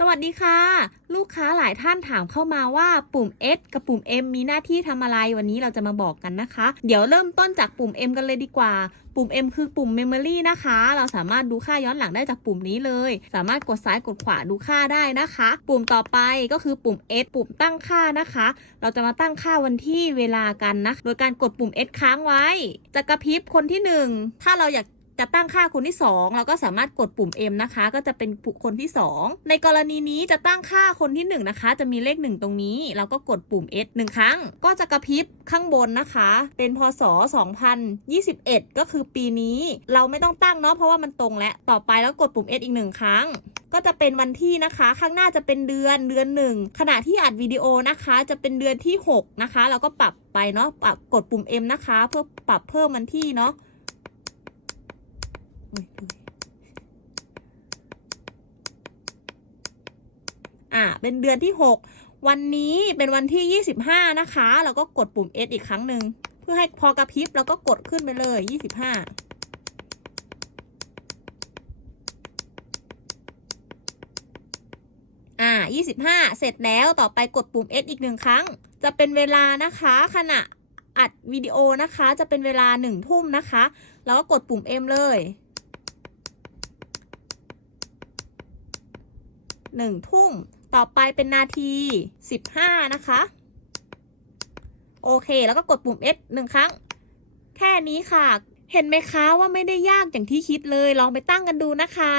สวัสดีค่ะ ลูกค้าหลายท่านถามเข้ามาว่าปุ่ม S กับปุ่ม M มีหน้าที่ทำอะไรวันนี้เราจะมาบอกกันนะคะ เดี๋ยวเริ่มต้นจากปุ่ม M กันเลยดีกว่า ปุ่ม M คือปุ่ม Memory นะคะ เราสามารถดูค่าย้อนหลังได้จากปุ่มนี้เลย สามารถกดซ้ายกดขวาดูค่าได้นะคะ ปุ่มต่อไปก็คือปุ่ม S ปุ่มตั้งค่านะคะ เราจะมาตั้งค่าวันที่เวลากันนะ โดยการกดปุ่ม S ค้างไว้จะกระพริบคนที่หนึ่งถ้าเราอยาก จะตั้งค่าคนที่ 2 เราก็สามารถกดปุ่ม M นะคะ ก็จะเป็นคนที่ 2 ในกรณีนี้จะตั้งค่าคนที่ 1 นะคะ จะมีเลข 1 ตรงนี้ เราก็กดปุ่ม S 1ครั้ง ก็จะกระพริบข้างบนนะคะ เป็นพศ 2021 ก็คือปีนี้ เราไม่ต้องตั้งเนาะเพราะว่ามันตรงแล้วต่อไปแล้วกดปุ่ม S อีก 1 ครั้งก็จะเป็นวันที่นะคะ ข้างหน้าจะเป็นเดือนเดือนหนึ่งขณะที่อัดวิดีโอนะคะ จะเป็นเดือนที่ 6 นะคะ เราก็ปรับไปเนาะปรับกดปุ่ม M นะคะ เพื่อปรับเพิ่มวันที่เนาะ อ่าเป็นเดือนที่ 6 วันนี้เป็นวันที่ 25 นะคะเราก็กดปุ่ม S อีกครั้งหนึ่ง เพื่อให้พอกระพริบเราก็กดขึ้นไปเลย 25อ่า25 เสร็จแล้ว ต่อไปกดปุ่ม S อีกหนึ่งครั้ง จะเป็นเวลานะคะ ขณะอัดวิดีโอนะคะ จะเป็นเวลา1ทุ่มนะคะ แล้วก็กดปุ่ม M เลย หนึ่งทุ่ม ต่อไปเป็นนาทีสิบห้านะคะ โอเค แล้วก็กดปุ่ม S หนึ่งครั้ง แค่นี้ค่ะ เห็นไหมคะว่าไม่ได้ยากอย่างที่คิดเลย ลองไปตั้งกันดูนะคะ